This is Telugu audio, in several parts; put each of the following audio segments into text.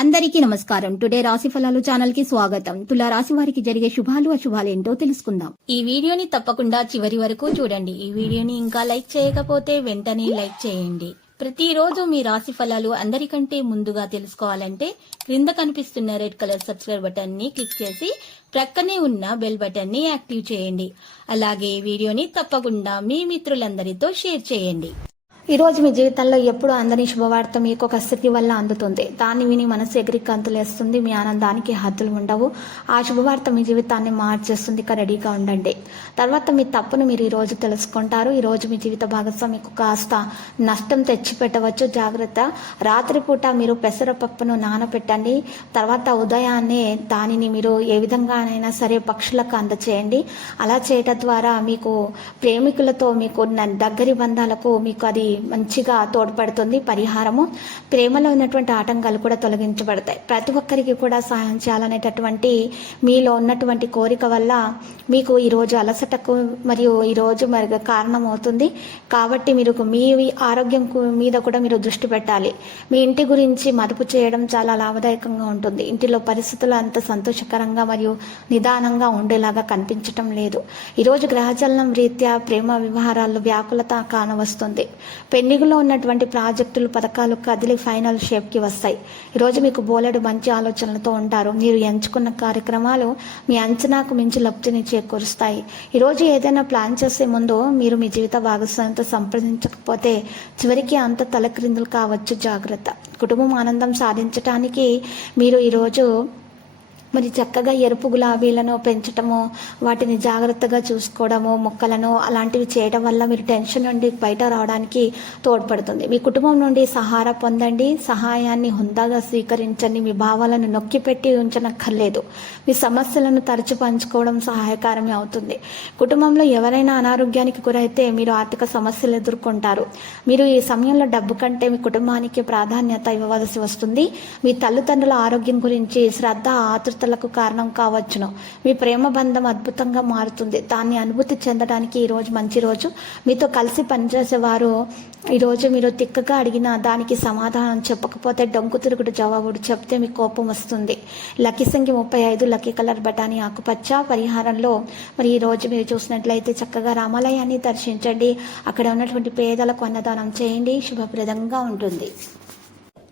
అందరికీ నమస్కారం. టుడే రాశి ఫలాలు ఛానల్ కి స్వాగతం. తులా రాశి వారికి జరిగే శుభాలు అశుభాలు ఏంటో తెలుసుకుందాం. ఈ వీడియోని తప్పకుండా చివరి వరకు చూడండి. ఈ వీడియోని ఇంకా లైక్ చేయకపోతే వెంటనే లైక్ చేయండి. ప్రతిరోజు మీ రాశి ఫలాలు అందరికంటే ముందుగా తెలుసుకోవాలంటే క్రింద కనిపిస్తున్న రెడ్ కలర్ సబ్స్క్రైబ్ బటన్ ని క్లిక్ చేసి ప్రక్కనే ఉన్న బెల్ బటన్ ని యాక్టివ్ చేయండి. అలాగే ఈ వీడియోని తప్పకుండా మీ మిత్రులందరితో షేర్ చేయండి. ఈ రోజు మీ జీవితంలో ఎప్పుడు అందని శుభవార్త మీకు ఒక స్థితి వల్ల అందుతుంది. దాన్ని విని మనసు ఎగిరి గంతులేస్తుంది. మీ ఆనందానికి హద్దులు ఉండవు. ఆ శుభవార్త మీ జీవితాన్ని మార్చేస్తుంది. రెడీగా ఉండండి. తర్వాత మీ తప్పును మీరు ఈ రోజు తెలుసుకుంటారు. ఈ రోజు మీ జీవిత భాగస్వామికి కాస్త నష్టం తెచ్చిపెట్టవచ్చు. జాగ్రత్త. రాత్రిపూట మీరు పెసరపప్పును నానబెట్టండి. తర్వాత ఉదయాన్నే దానిని మీరు ఏ విధంగానైనా సరే పక్షులకు అందచేయండి. అలా చేయటం ద్వారా మీకు ప్రేమికులతో మీకు దగ్గరి బంధాలకు మీకు అది మంచిగా తోడ్పడుతుంది. పరిహారము, ప్రేమలో ఉన్నటువంటి ఆటంకాలు కూడా తొలగించబడతాయి. ప్రతి ఒక్కరికి కూడా సహాయం చేయాలనేటటువంటి మీలో ఉన్నటువంటి కోరిక వల్ల మీకు ఈరోజు అలసటకు మరియు ఈరోజు మరి కారణం అవుతుంది. కాబట్టి మీరు మీ ఆరోగ్యం మీద కూడా మీరు దృష్టి పెట్టాలి. మీ ఇంటి గురించి మదుపు చేయడం చాలా లాభదాయకంగా ఉంటుంది. ఇంటిలో పరిస్థితులు అంత సంతోషకరంగా మరియు నిదానంగా ఉండేలాగా కనిపించటం లేదు. ఈరోజు గ్రహచలనం రీత్యా ప్రేమ వ్యవహారాల్లో వ్యాకులత కానవస్తుంది. పెండింగ్లో ఉన్నటువంటి ప్రాజెక్టులు పథకాలు కదిలి ఫైనల్ షేప్కి వస్తాయి. ఈరోజు మీకు బోలెడు మంచి ఆలోచనలతో ఉంటారు. మీరు ఎంచుకున్న కార్యక్రమాలు మీ అంచనాకు మించి లబ్ధిని చేకూరుస్తాయి. ఈరోజు ఏదైనా ప్లాన్ చేసే ముందు మీరు మీ జీవిత భాగస్వామితో సంప్రదించకపోతే చివరికి అంత తలక్రిందులు కావచ్చు. జాగ్రత్త. కుటుంబం ఆనందం సాధించడానికి మీరు ఈరోజు మరి చక్కగా ఎరుపు గులాబీలను పెంచటము, వాటిని జాగ్రత్తగా చూసుకోవడము, మొక్కలను అలాంటివి చేయడం వల్ల మీరు టెన్షన్ నుండి బయట రావడానికి తోడ్పడుతుంది. మీ కుటుంబం నుండి సహారా పొందండి. సహాయాన్ని హుందాగా స్వీకరించండి. మీ భావాలను నొక్కిపెట్టి ఉంచనక్కర్లేదు. మీ సమస్యలను తరచు పంచుకోవడం సహాయకారమే అవుతుంది. కుటుంబంలో ఎవరైనా అనారోగ్యానికి గురైతే మీరు ఆర్థిక సమస్యలు ఎదుర్కొంటారు. మీరు ఈ సమయంలో డబ్బు కంటే మీ కుటుంబానికి ప్రాధాన్యత ఇవ్వవలసి వస్తుంది. మీ తల్లిదండ్రుల ఆరోగ్యం గురించి శ్రద్ధ ఆతృత కారణం కావచ్చును. మీ ప్రేమ బంధం అద్భుతంగా మారుతుంది. దాన్ని అనుభూతి చెందడానికి ఈ రోజు మంచి రోజు. మీతో కలిసి పనిచేసేవారు ఈరోజు మీరు తిక్కగా అడిగిన దానికి సమాధానం చెప్పకపోతే డొంకు తిరుగుడు జవాబుడు చెప్తే మీ కోపం వస్తుంది. లక్కీ సంఖ్య 35, లక్కీ కలర్ బఠానీ ఆకుపచ్చ. పరిహారంలో మరి ఈ రోజు మీరు చూసినట్లయితే చక్కగా రామాలయాన్ని దర్శించండి. అక్కడ ఉన్నటువంటి పేదలకు అన్నదానం చేయండి. శుభప్రదంగా ఉంటుంది.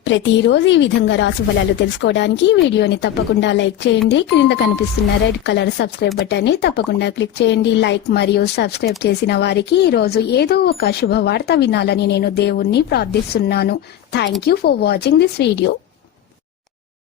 ప్రతిరోజు ఈ విధంగా రాశి ఫలాలు తెలుసుకోవడానికి వీడియోని తప్పకుండా లైక్ చేయండి. క్రింద కనిపిస్తున్న రెడ్ కలర్ సబ్స్క్రైబ్ బటన్ ని తప్పకుండా క్లిక్ చేయండి. లైక్ మరియు సబ్స్క్రైబ్ చేసిన వారికి ఈ రోజు ఏదో ఒక శుభవార్త వినాలని నేను దేవుణ్ణి ప్రార్థిస్తున్నాను. Thank you for watching this video.